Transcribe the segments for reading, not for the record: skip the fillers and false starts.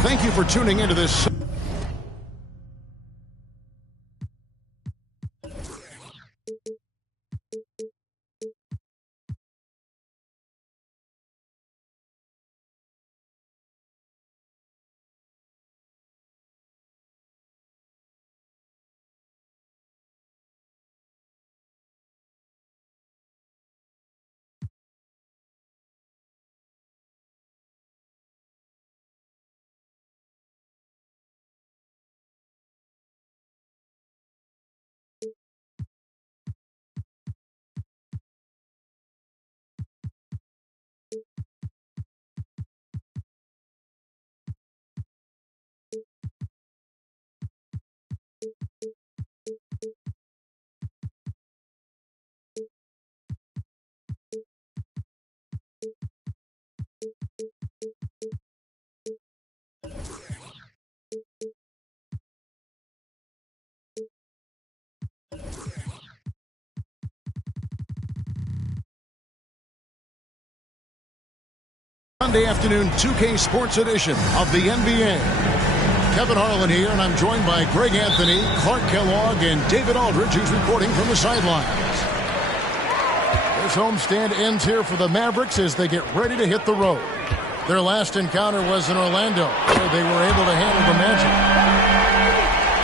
Thank you for tuning into this. Sunday afternoon 2K Sports Edition of the NBA. Kevin Harlan here, and I'm joined by Greg Anthony, Clark Kellogg, and David Aldridge, who's reporting from the sidelines. This homestand ends here for the Mavericks as they get ready to hit the road. Their last encounter was in Orlando, where they were able to handle the Magic.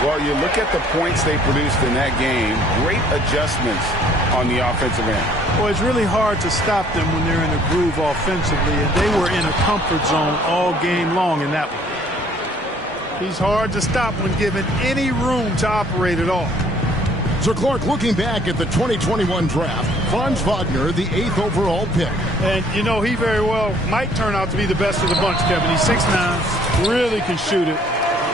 Well, you look at the points they produced in that game, great adjustments on the offensive end. Well, it's really hard to stop them when they're in a groove offensively, and they were in a comfort zone all game long in that one. He's hard to stop when given any room to operate at all. So, Clark, looking back at the 2021 draft, Franz Wagner, the 8th overall pick. And, you know, he very well might turn out to be the best of the bunch, Kevin. He's 6'9", really can shoot it.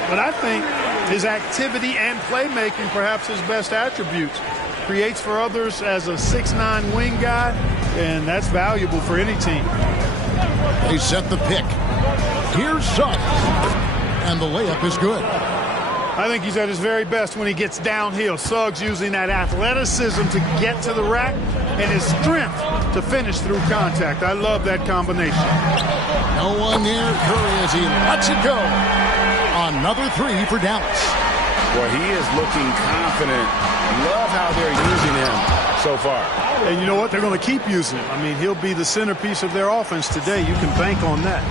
But I think his activity and playmaking, perhaps his best attributes. Creates for others as a 6'9" wing guy, and that's valuable for any team. They set the pick. Here's Suggs. And the layup is good. I think he's at his very best when he gets downhill. Suggs using that athleticism to get to the rack and his strength to finish through contact. I love that combination. No one near Curry as he lets it go. Another three for Dallas. Boy, he is looking confident. Love how they're using him so far. And you know what? They're going to keep using him. I mean, he'll be the centerpiece of their offense today. You can bank on that.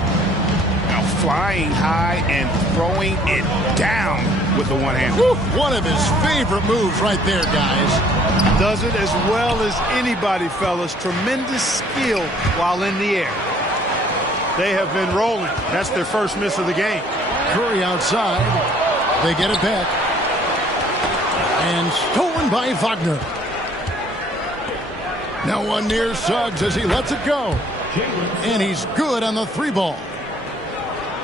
Now flying high and throwing it down with the one-hand. One of his favorite moves right there, guys. Does it as well as anybody, fellas. Tremendous skill while in the air. They have been rolling. That's their first miss of the game. Curry outside. They get it back. And stolen by Wagner. No one near Suggs as he lets it go. And he's good on the three ball.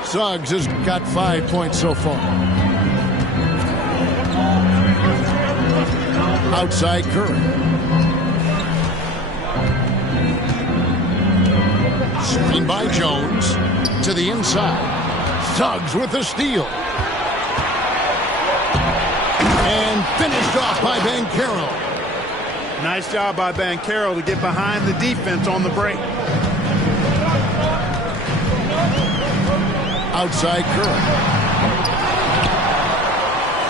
Suggs has got 5 points so far. Outside Curry. Screen by Jones. To the inside. Suggs with the steal. And finished off by Banchero. Nice job by Banchero to get behind the defense on the break. Outside Curry.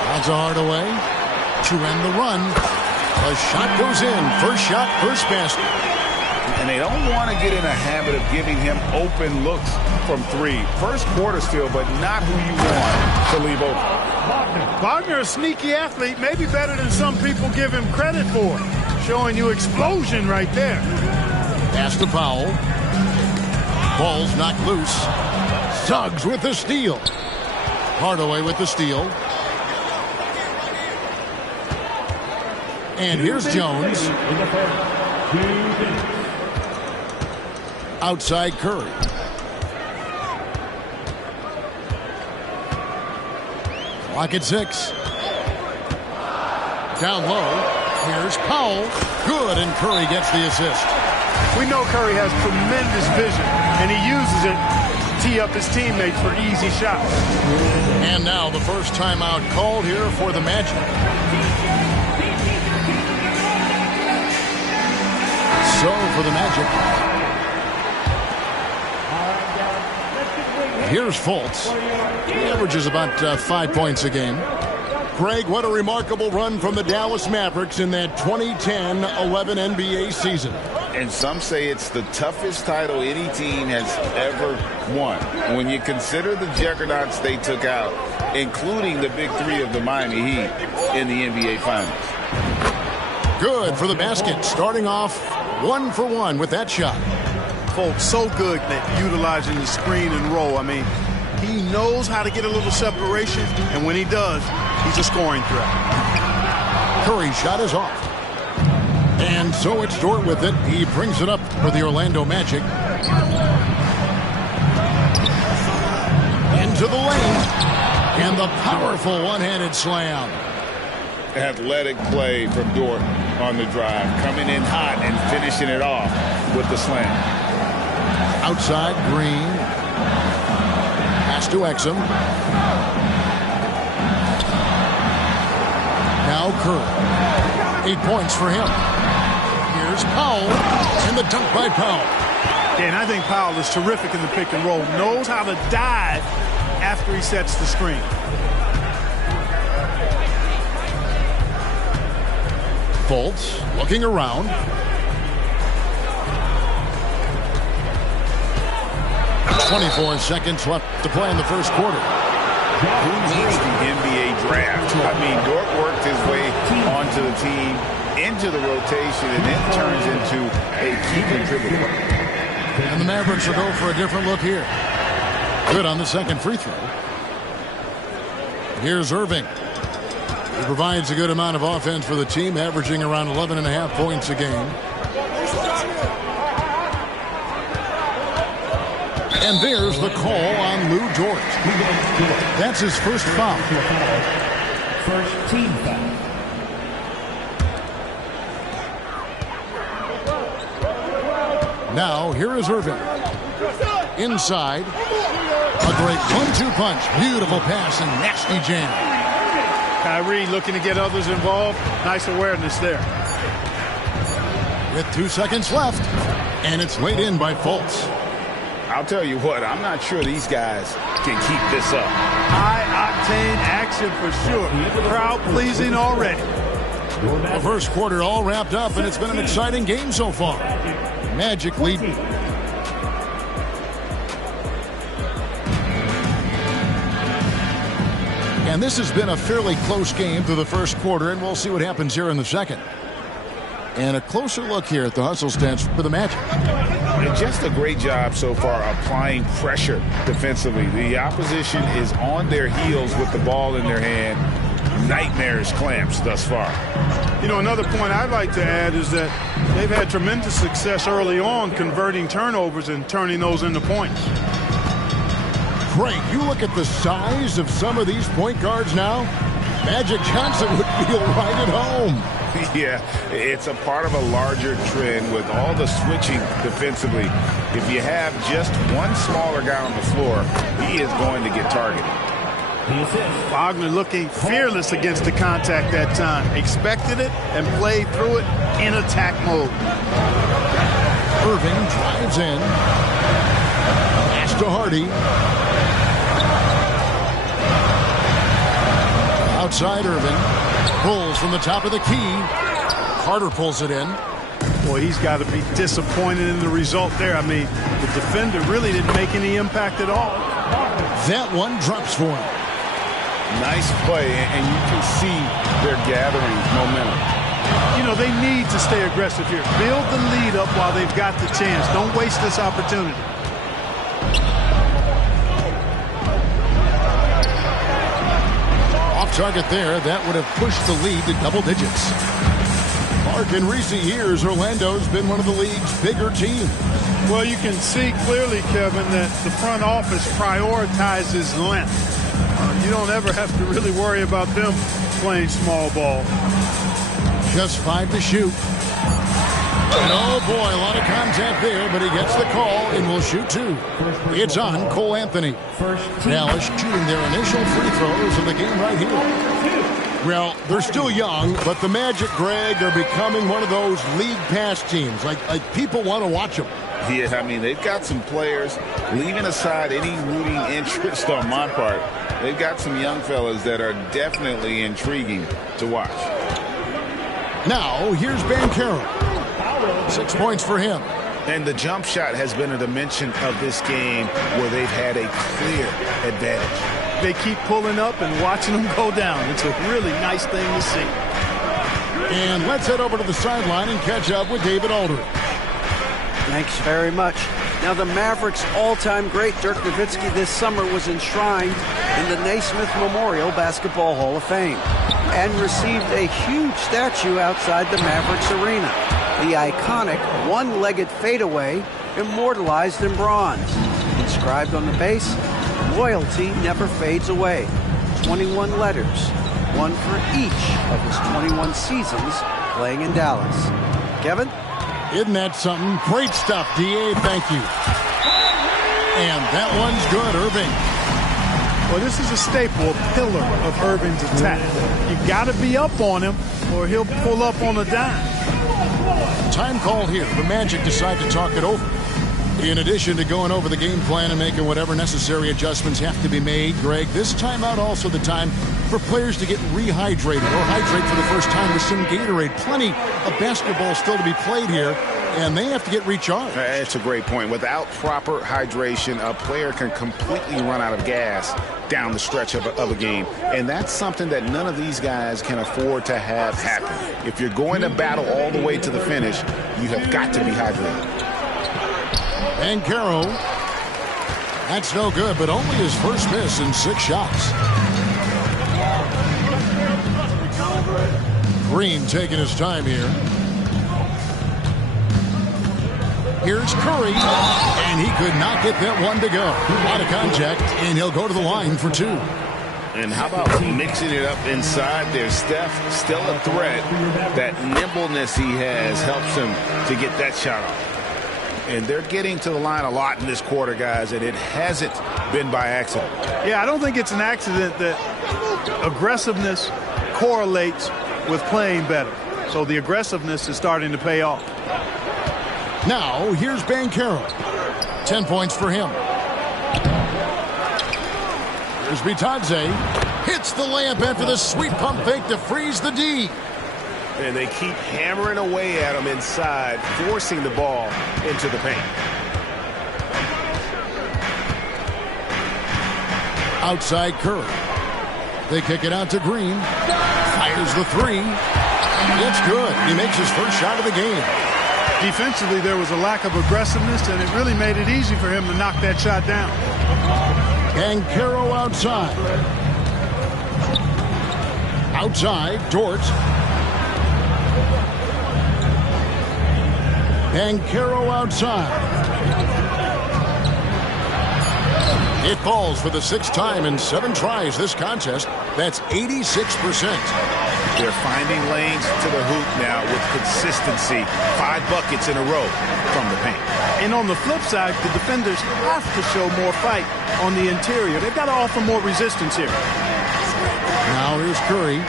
That's a Hardaway to end the run. A shot goes in. First shot, first basket. And they don't want to get in a habit of giving him open looks from three. First quarter still, but not who you want to leave open. Wagner, a sneaky athlete, maybe better than some people give him credit for. Showing you explosion right there. Pass to Powell. Ball's knocked loose. Suggs with the steal. Hardaway with the steal. And here's Jones. Outside Curry. Clock at 6. Down low. Here's Powell. Good, and Curry gets the assist. We know Curry has tremendous vision, and he uses it tee up his teammates for easy shots. And now the first timeout called here for the Magic. So for the Magic, here's Fultz. He averages about 5 points a game. Greg, what a remarkable run from the Dallas Mavericks in that 2010-11 NBA season. And some say it's the toughest title any team has ever won. When you consider the juggernauts they took out, including the big three of the Miami Heat in the NBA Finals. Good for the basket, starting off 1 for 1 with that shot. Folks, so good at utilizing the screen and roll. I mean, he knows how to get a little separation, and when he does, he's a scoring threat. Curry's shot is off. And so it's Dort with it. He brings it up for the Orlando Magic. Into the lane. And the powerful one-handed slam. Athletic play from Dort on the drive. Coming in hot and finishing it off with the slam. Outside, Green. Pass to Exum. Now Curry. 8 points for him. Here's Powell. And the dunk by Powell. And I think Powell is terrific in the pick and roll. Knows how to dive after he sets the screen. Fultz looking around. .24 seconds left to play in the first quarter. Who needs the NBA draft? I mean, Dort worked his way onto the team, into the rotation, and then turns into a key contributor. And the Mavericks will go for a different look here. Good on the second free throw. Here's Irving. He provides a good amount of offense for the team, averaging around 11.5 points a game. And there's the call on Lou Dort. That's his first foul. First team foul. Now, here is Irving. Inside. A great 1-2 punch. Beautiful pass and nasty jam. Kyrie looking to get others involved. Nice awareness there. With 2 seconds left. And it's laid in by Fultz. I'll tell you what, I'm not sure these guys can keep this up. High-octane action for sure. Crowd-pleasing already. The first quarter all wrapped up, and it's been an exciting game so far. Magic lead. And this has been a fairly close game through the first quarter, and we'll see what happens here in the second. And a closer look here at the hustle stats for the Magic. And just a great job so far applying pressure defensively. The opposition is on their heels with the ball in their hand. Nightmares clamps thus far. You know, another point I'd like to add is that they've had tremendous success early on converting turnovers and turning those into points. Great. You look at the size of some of these point guards now. Magic Johnson would feel right at home. Yeah, it's a part of a larger trend with all the switching defensively. If you have just one smaller guy on the floor, he is going to get targeted. Wagner looking fearless against the contact that time. Expected it and played through it in attack mode. Irving drives in. Pass to Hardy. Outside Irving. Pulls from the top of the key. Carter pulls it in. Boy, he's got to be disappointed in the result there. I mean, the defender really didn't make any impact at all. That one drops for him. Nice play, and you can see they're gathering momentum. You know, they need to stay aggressive here. Build the lead up while they've got the chance. Don't waste this opportunity. Off target there. That would have pushed the lead to double digits. Mark, in recent years, Orlando's been one of the league's bigger teams. Well, you can see clearly, Kevin, that the front office prioritizes length. You don't ever have to really worry about them playing small ball. Just 5 to shoot. And oh boy, a lot of contact there, but he gets the call and will shoot two. It's on Cole Anthony. Dallas shooting their initial free throws of the game right here. Well, they're still young, but the Magic, Greg, are becoming one of those league pass teams. Like people want to watch them. Yeah, I mean, they've got some players, leaving aside any rooting interest on my part, they've got some young fellas that are definitely intriguing to watch. Now, here's Banchero. 6 points for him. And the jump shot has been a dimension of this game where they've had a clear advantage. They keep pulling up and watching them go down. It's a really nice thing to see. And let's head over to the sideline and catch up with David Aldridge. Thanks very much. Now, the Mavericks' all-time great Dirk Nowitzki this summer was enshrined in the Naismith Memorial Basketball Hall of Fame and received a huge statue outside the Mavericks arena. The iconic one-legged fadeaway immortalized in bronze. Inscribed on the base, loyalty never fades away. 21 letters, one for each of his 21 seasons playing in Dallas. Kevin? Isn't that something? Great stuff, D.A. Thank you. And that one's good, Irving. Well, this is a staple, a pillar of Irving's attack. You got to be up on him or he'll pull up on a dime. Time call here. The Magic decide to talk it over. In addition to going over the game plan and making whatever necessary adjustments have to be made, Greg, this timeout also the time for players to get rehydrated or hydrate for the first time with some Gatorade. Plenty of basketball still to be played here, and they have to get recharged. That's a great point. Without proper hydration, a player can completely run out of gas down the stretch of a game. And that's something that none of these guys can afford to have happen. If you're going to battle all the way to the finish, you have got to be hydrated. Banchero. That's no good, but only his first miss in 6 shots. Green taking his time here. Here's Curry, and he could not get that one to go. Out of contact, and he'll go to the line for 2. And how about mixing it up inside there? Steph, still a threat. That nimbleness he has helps him to get that shot off. And they're getting to the line a lot in this quarter, guys, and it hasn't been by accident. Yeah, I don't think it's an accident that aggressiveness correlates with playing better. So the aggressiveness is starting to pay off. Now, here's Banchero. 10 points for him. Here's Bitadze. Hits the layup after the sweet pump fake to freeze the D. And they keep hammering away at him inside, forcing the ball into the paint. Outside Curry. They kick it out to Green. Fires the 3. It's good. He makes his first shot of the game. Defensively, there was a lack of aggressiveness, and it really made it easy for him to knock that shot down. Banchero outside. Outside, Dort. Banchero outside. It falls for the 6th time in 7 tries this contest. That's 86%. They're finding lanes to the hoop now with consistency. 5 buckets in a row from the paint. And on the flip side, the defenders have to show more fight on the interior. They've got to offer more resistance here. Now here's Curry.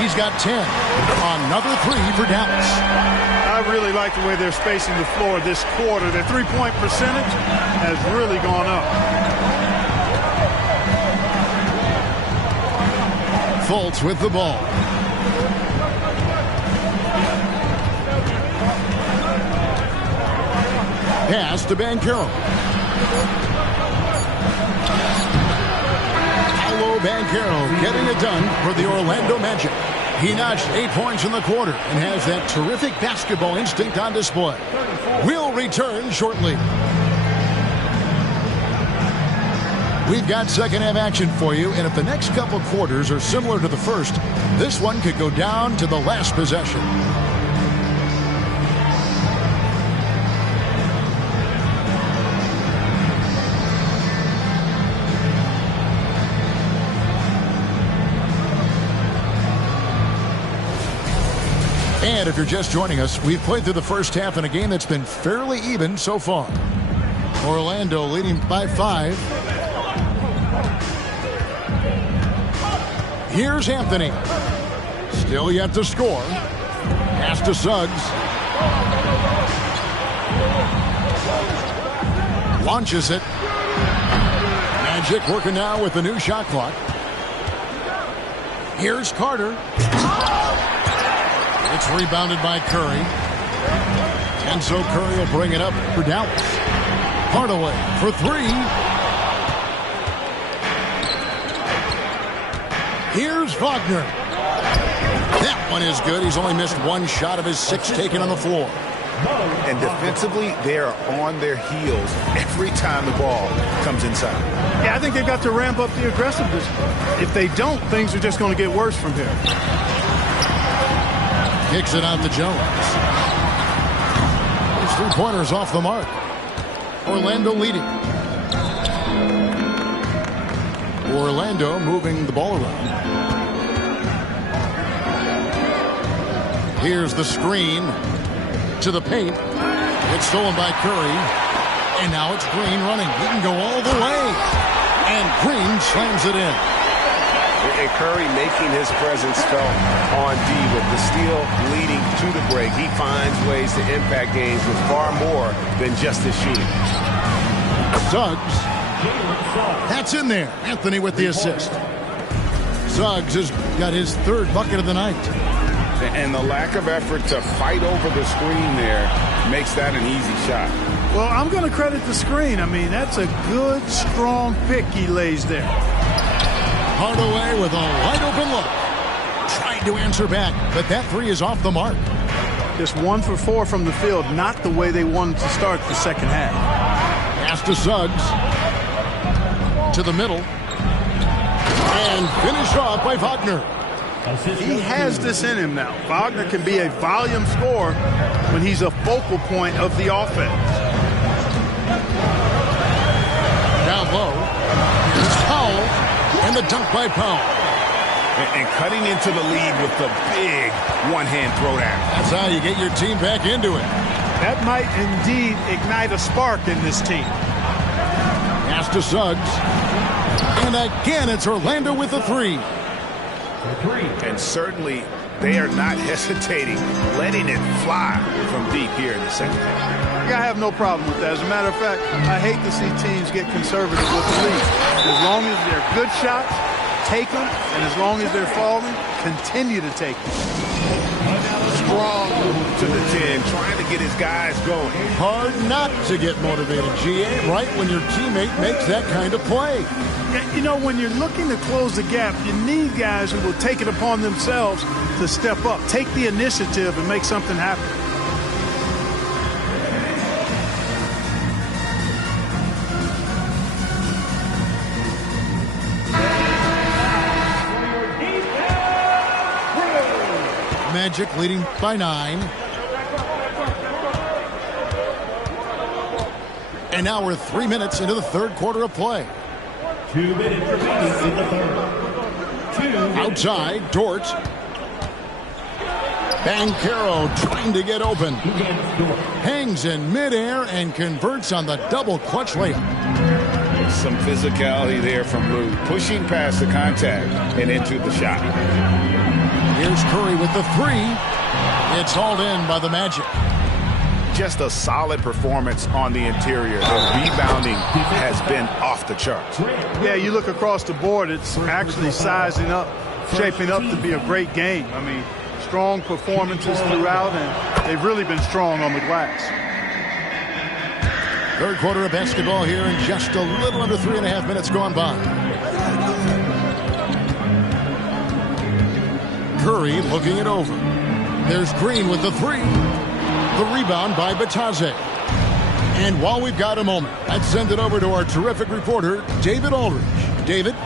He's got 10. Another 3 for Dallas. I really like the way they're spacing the floor this quarter. Their three-point percentage has really gone up. Fultz with the ball. Pass to Banchero. Paolo Banchero getting it done for the Orlando Magic. He notched 8 points in the quarter and has that terrific basketball instinct on display. We'll return shortly. We've got second half action for you, and if the next couple quarters are similar to the first, this one could go down to the last possession. And if you're just joining us, we've played through the first half in a game that's been fairly even so far. Orlando leading by 5. Here's Anthony. Still yet to score. Pass to Suggs. Launches it. Magic working now with the new shot clock. Here's Carter. It's rebounded by Curry. And so Curry will bring it up for Dallas. Hardaway for 3. Here's Wagner. That one is good. He's only missed 1 shot of his 6 taken on the floor. And defensively, they are on their heels every time the ball comes inside. Yeah, I think they've got to ramp up the aggressiveness. If they don't, things are just going to get worse from here. Kicks it out to Jones. His 3-pointers off the mark. Orlando leading. Orlando moving the ball around. Here's the screen to the paint. It's stolen by Curry. And now it's Green running. He can go all the way. And Green slams it in. And Curry making his presence felt on D with the steal leading to the break. He finds ways to impact games with far more than just his shooting. Suggs. That's in there. Anthony with the assist. Suggs has got his 3rd bucket of the night. And the lack of effort to fight over the screen there makes that an easy shot. Well, I'm going to credit the screen. I mean, that's a good, strong pick he lays there. Hardaway with a wide open look. Tried to answer back, but that 3 is off the mark. Just 1 for 4 from the field, not the way they wanted to start the second half. Pass to Suggs. To the middle. And finished off by Wagner. He has this in him now. Wagner can be a volume scorer when he's a focal point of the offense. Down low. Here's Powell. And the dunk by Powell. And cutting into the lead with the big one-hand throwdown. That's how you get your team back into it. That might indeed ignite a spark in this team. Pass to Suggs. And again, it's Orlando with the 3. And certainly, they are not hesitating, letting it fly from deep here in the second half. I have no problem with that. As a matter of fact, I hate to see teams get conservative with the lead. As long as they're good shots, take them. And as long as they're falling, continue to take them. Strong to the 10, trying to get his guys going. Hard not to get motivated, GA, right when your teammate makes that kind of play. You know, when you're looking to close the gap, you need guys who will take it upon themselves to step up, take the initiative, and make something happen. Magic leading by 9. And now we're 3 minutes into the 3rd quarter of play. 2 minutes remaining in the 3rd. Outside, Dort. Banchero trying to get open. Hangs in midair and converts on the double clutch layup. Some physicality there from Lou, pushing past the contact and into the shot. Here's Curry with the 3. It's hauled in by the Magic. Just a solid performance on the interior. The rebounding has been off the charts. Yeah, you look across the board, it's actually sizing up, shaping up to be a great game. I mean, strong performances throughout, and they've really been strong on the glass. 3rd quarter of basketball here in just a little under 3.5 minutes gone by. Curry looking it over. There's Green with the 3. The rebound by Batadze. And while we've got a moment, let's send it over to our terrific reporter, David Aldridge. David?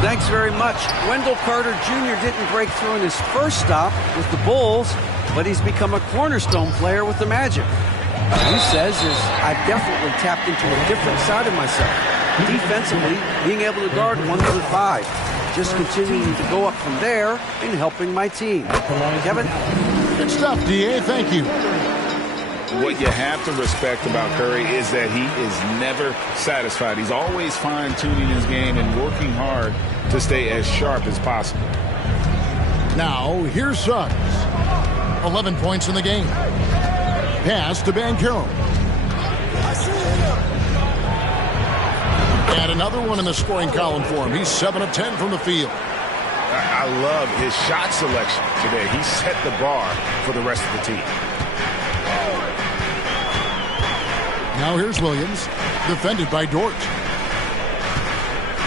Thanks very much. Wendell Carter Jr. didn't break through in his first stop with the Bulls, but he's become a cornerstone player with the Magic. What he says is, I've definitely tapped into a different side of myself. Defensively, being able to guard 1 through 5. Just continuing to go up from there and helping my team. Kevin? Good stuff, D.A. Thank you. What you have to respect about Curry is that he is never satisfied. He's always fine-tuning his game and working hard to stay as sharp as possible. Now, here's Suggs. 11 points in the game. Pass to Banchero. And another one in the scoring column for him. He's 7 of 10 from the field. I love his shot selection today. He set the bar for the rest of the team. Now here's Williams, defended by Dort.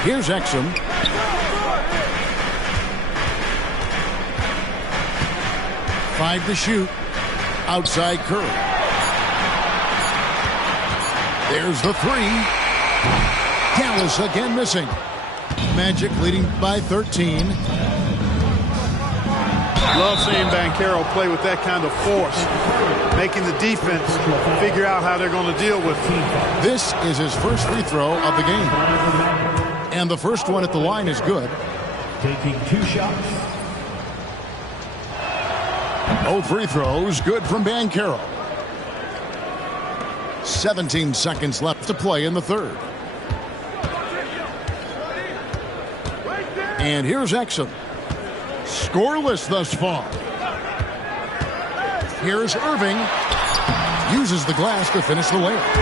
Here's Exum. Five to shoot. Outside Curry. There's the three. Dallas again missing. Magic leading by 13. Love seeing Banchero play with that kind of force, making the defense figure out how they're going to deal with it. This is his first free throw of the game. And the first one at the line is good. Taking 2 shots. Oh, free throws, good from Banchero. 17 seconds left to play in the third. And here's Exum. Scoreless thus far. Here's Irving. Uses the glass to finish the layup.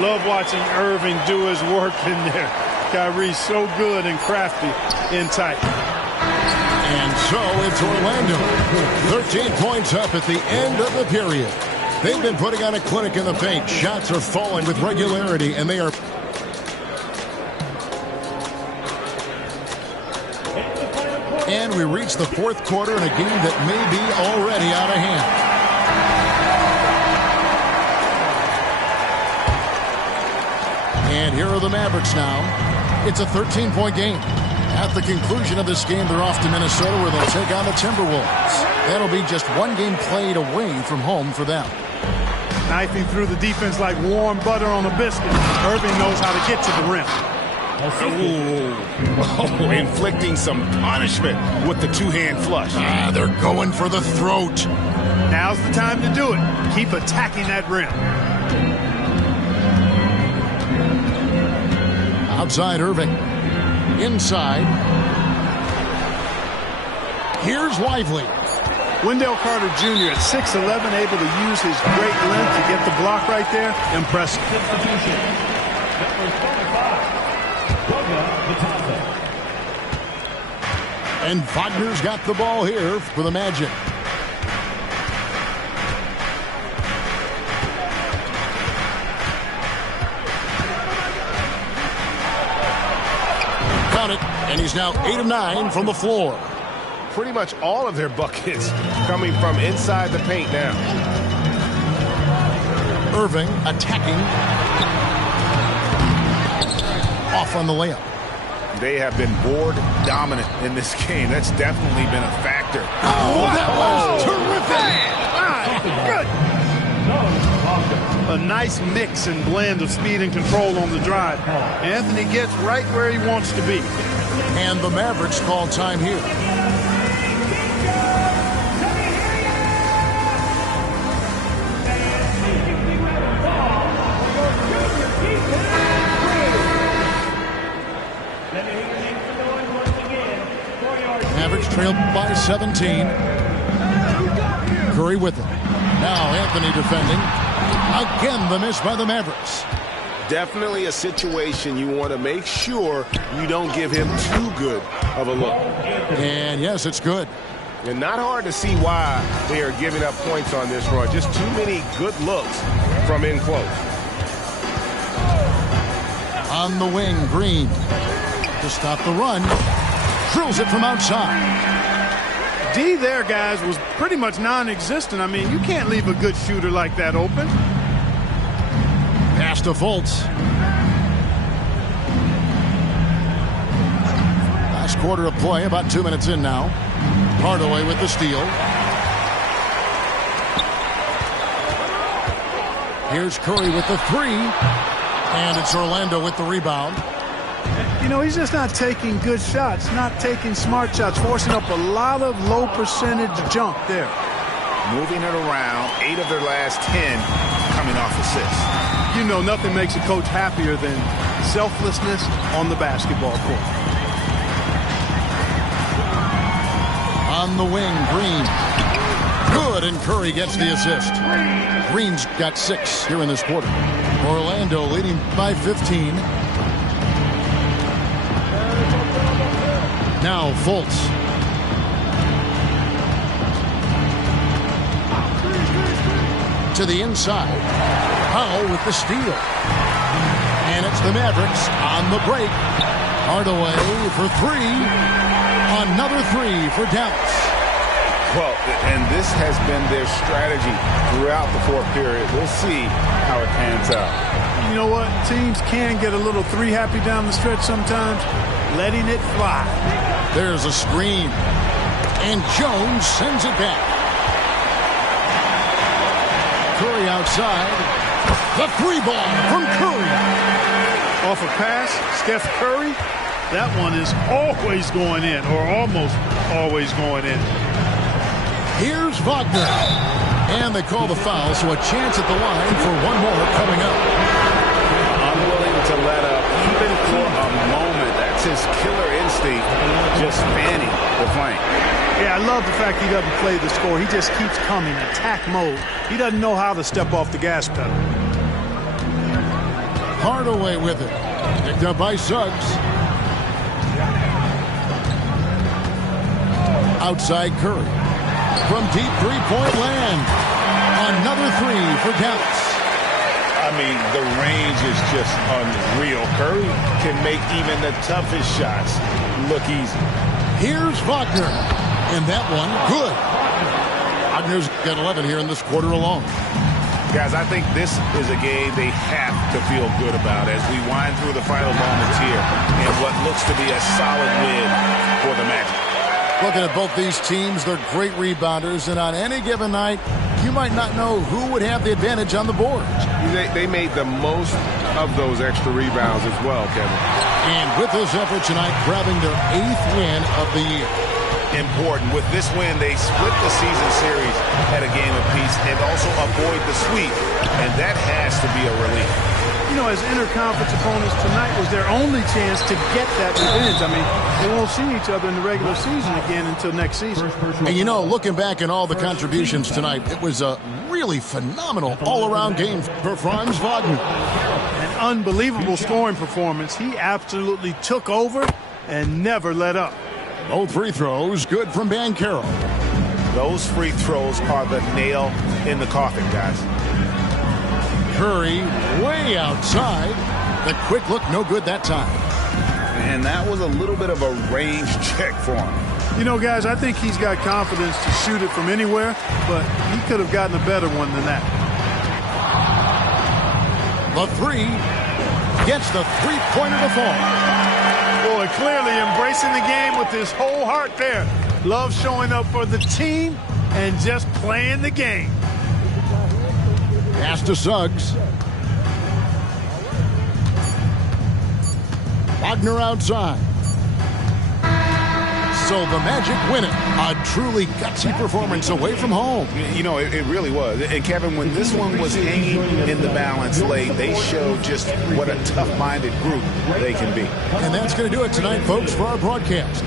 Love watching Irving do his work in there. Kyrie's so good and crafty in tight. And so it's Orlando. 13 points up at the end of the period. They've been putting on a clinic in the paint. Shots are falling with regularity, and they are... And we reach the fourth quarter in a game that may be already out of hand. And here are the Mavericks now. It's a 13-point game. At the conclusion of this game, they're off to Minnesota where they'll take on the Timberwolves. That'll be just one game played away from home for them. Knifing through the defense like warm butter on a biscuit. Irving knows how to get to the rim. Oh, inflicting some punishment with the two-hand flush. They're going for the throat. Now's the time to do it. Keep attacking that rim. Outside Irving. Inside. Here's Lively. Wendell Carter Jr. at 6'11", able to use his great length to get the block right there. Impressive. And Wagner's got the ball here for the Magic. Count it, and he's now 8 of 9 from the floor. Pretty much all of their buckets coming from inside the paint now. Irving attacking. Off on the layup. They have been board dominant in this game. That's definitely been a factor. Oh, that was terrific! A nice mix and blend of speed and control on the drive. Anthony gets right where he wants to be. And the Mavericks call time here. Mavericks trailed by 17. Curry with it. Now Anthony defending. Again, the miss by the Mavericks. Definitely a situation you want to make sure you don't give him too good of a look. And yes, it's good. And not hard to see why they are giving up points on this run. Just too many good looks from in close. On the wing, Green. To stop the run. Drills it from outside. D there, guys, was pretty much non-existent. I mean, you can't leave a good shooter like that open. Pass to Fultz. Last quarter of play, about 2 minutes in now. Hardaway with the steal. Here's Curry with the three. And it's Orlando with the rebound. You know, he's just not taking good shots, not taking smart shots, forcing up a lot of low percentage jump there. moving it around. 8 of their last 10 coming off assists. You know, nothing makes a coach happier than selflessness on the basketball court. On the wing, Green. Good, and Curry gets the assist. Green's got 6 here in this quarter. Orlando leading by 15. Now Fultz. To the inside. Powell with the steal. And it's the Mavericks on the break. Hardaway for 3. Another 3 for Dallas. Well, and this has been their strategy throughout the fourth period. We'll see how it pans out. You know what? Teams can get a little 3 happy down the stretch sometimes, letting it fly. There's a screen. And Jones sends it back. Curry outside. The 3 ball from Curry. Off a pass, Steph Curry. That one is always going in, or almost always going in. Here's Wagner. And they call the foul, so a chance at the line for one more coming up. Unwilling to let up even for a moment. That's his killer instinct, just fanning the flank. Yeah, I love the fact he doesn't play the score. He just keeps coming, attack mode. He doesn't know how to step off the gas pedal. Hardaway with it. Picked up by Suggs. Outside Curry. From deep three-point land. Another 3 for Dallas. I mean, the range is just unreal. Curry can make even the toughest shots look easy. Here's Wagner. And that one, good. Wagner's got 11 here in this quarter alone. Guys, I think this is a game they have to feel good about as we wind through the final moments here in what looks to be a solid win for the Magic. Looking at both these teams, they're great rebounders, and on any given night, you might not know who would have the advantage on the boards. They made the most of those extra rebounds as well, Kevin. And with this effort tonight, grabbing their 8th win of the year. Important. With this win, they split the season series at a game apiece and also avoid the sweep, and that has to be a relief. You know, as interconference opponents, tonight was their only chance to get that revenge. I mean, they won't see each other in the regular season again until next season. And you know, looking back at all the contributions tonight, it was a really phenomenal all-around game for Franz Wagner. An unbelievable scoring performance. He absolutely took over and never let up. Both free throws good from Banchero. Those free throws are the nail in the coffin, guys. Curry way outside. The quick look, no good that time. And that was a little bit of a range check for him. You know, guys, I think he's got confidence to shoot it from anywhere, but he could have gotten a better one than that. The 3 gets the three-pointer to fall. Boy, clearly embracing the game with his whole heart there. Love showing up for the team and just playing the game. Pass to Suggs. Wagner outside. So the Magic win it. A truly gutsy performance away from home. You know, it really was. And Kevin, when this one was hanging in the balance late, they showed just what a tough-minded group they can be. And that's going to do it tonight, folks, for our broadcast.